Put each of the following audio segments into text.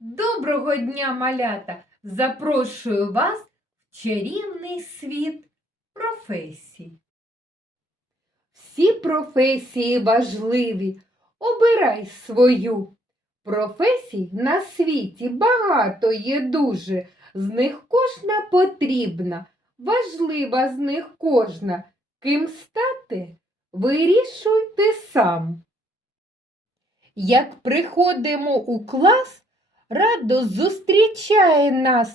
Доброго дня, малята! Запрошую вас в чарівний світ професій. Всі професії важливі. Обирай свою. Професій на світі багато є дуже. З них кожна потрібна, важлива з них кожна. Ким стати, вирішуйте сам. Як приходимо у клас, радо зустрічає нас,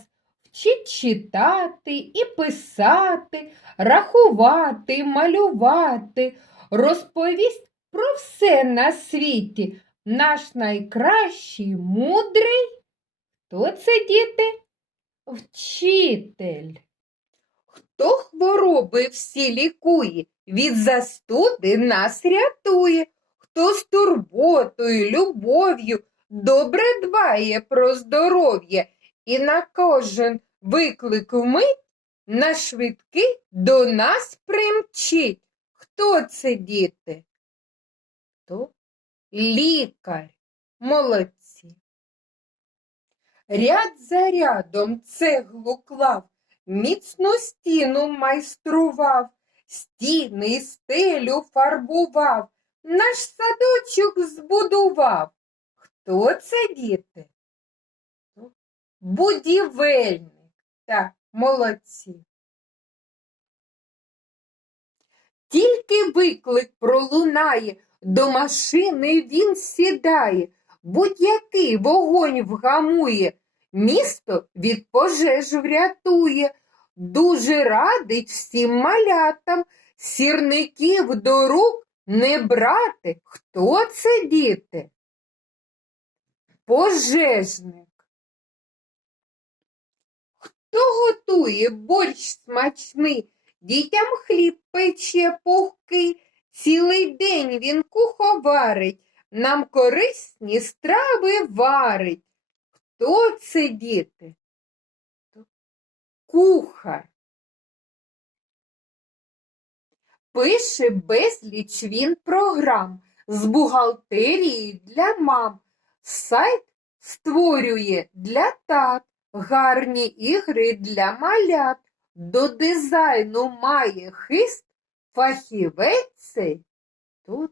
вчить читати і писати, рахувати, малювати, розповість про все на світі. Наш найкращий мудрий. Хто це, діти? Вчитель. Хто хвороби всі лікує, від застуди нас рятує, хто з турботою, любов'ю добре дбає про здоров'я і на кожен виклик вмить на швидкий до нас примчить. Хто це, діти? Хто? Лікар. Молодці. Ряд за рядом цеглу клав, міцну стіну майстрував, стіни і стелю фарбував, наш садочок збудував. Хто це, діти? Будівельник. Так, молодці. Тільки виклик пролунає, до машини він сідає, будь-який вогонь вгамує, місто від пожеж врятує, дуже радить всім малятам, сірників до рук не брати. Хто це, діти? Пожежник. Хто готує борщ смачний, дітям хліб пече пухкий, цілий день він куховарить, нам корисні страви варить. Хто це, діти? Кухар. Пише безліч він програм з бухгалтерії для мам. Сайт створює для тат, гарні ігри для малят. До дизайну має хист фахівець. Тут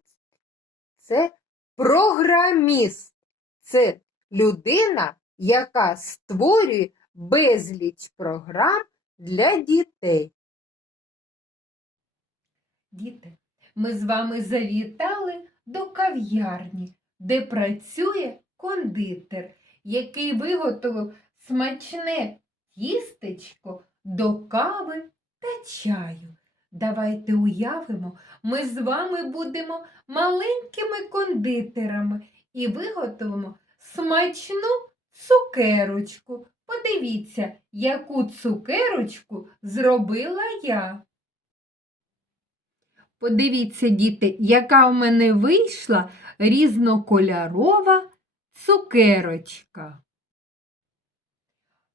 це програміст. Це людина, яка створює безліч програм для дітей. Діти, ми з вами завітали до кав'ярні, де працює кондитер, який виготовив смачне тістечко до кави та чаю. Давайте уявимо, ми з вами будемо маленькими кондитерами і виготовимо смачну цукерочку. Подивіться, яку цукерочку зробила я. Подивіться, діти, яка у мене вийшла різнокольорова цукерочка.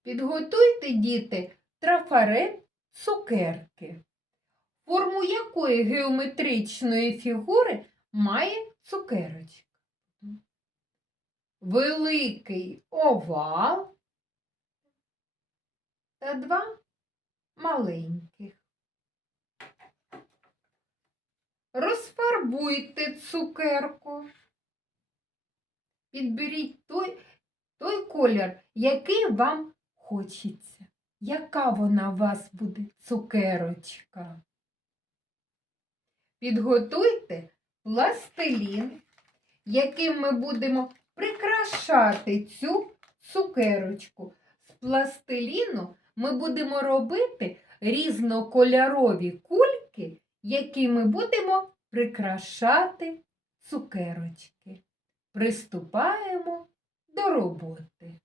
Підготуйте, діти, трафарет цукерки. Форму якої геометричної фігури має цукерочка? Великий овал та два маленьких. Розфарбуйте цукерку. Підберіть той, той колір, який вам хочеться. Яка вона у вас буде цукерочка? Підготуйте пластилін, яким ми будемо прикрашати цю цукерочку. З пластиліну ми будемо робити різнокольорові кульки, які ми будемо прикрашати цукерочки. Приступаємо до роботи.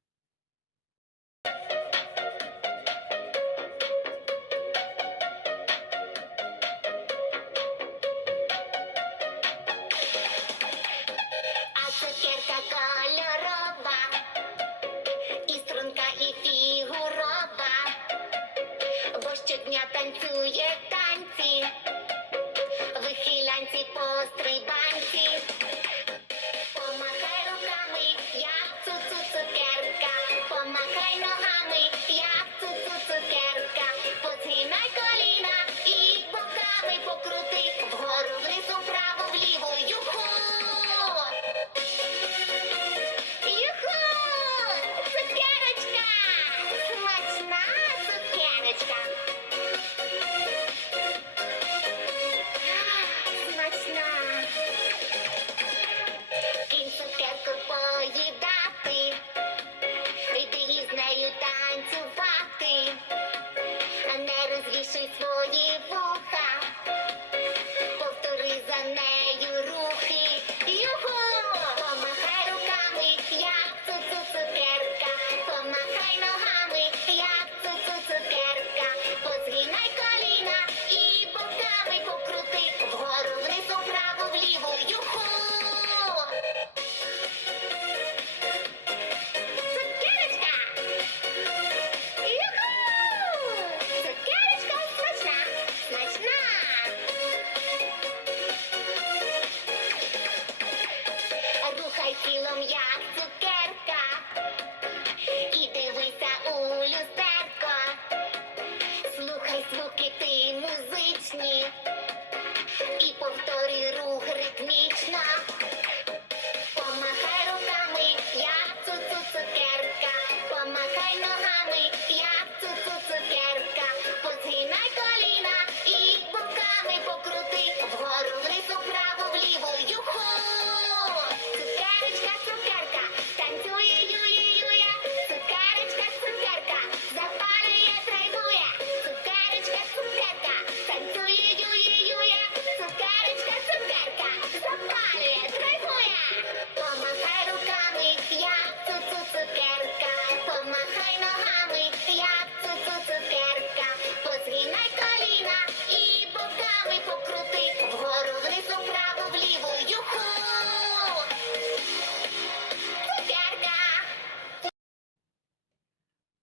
Щодня танцює танці, People.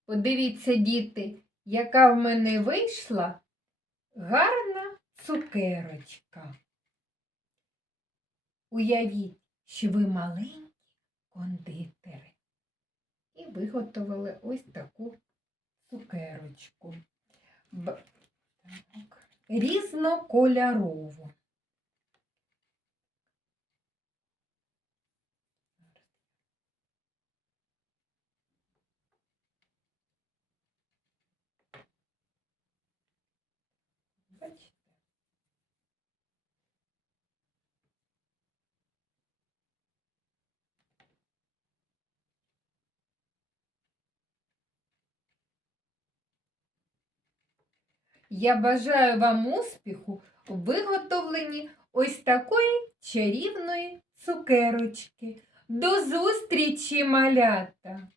Подивіться, діти, яка в мене вийшла гарна цукерочка. Уявіть, що ви маленькі кондитери і виготовили ось таку цукерочку. Різнокольорову. Бачите? Я бажаю вам успіху у виготовленні ось такої чарівної цукерочки. До зустрічі, малята!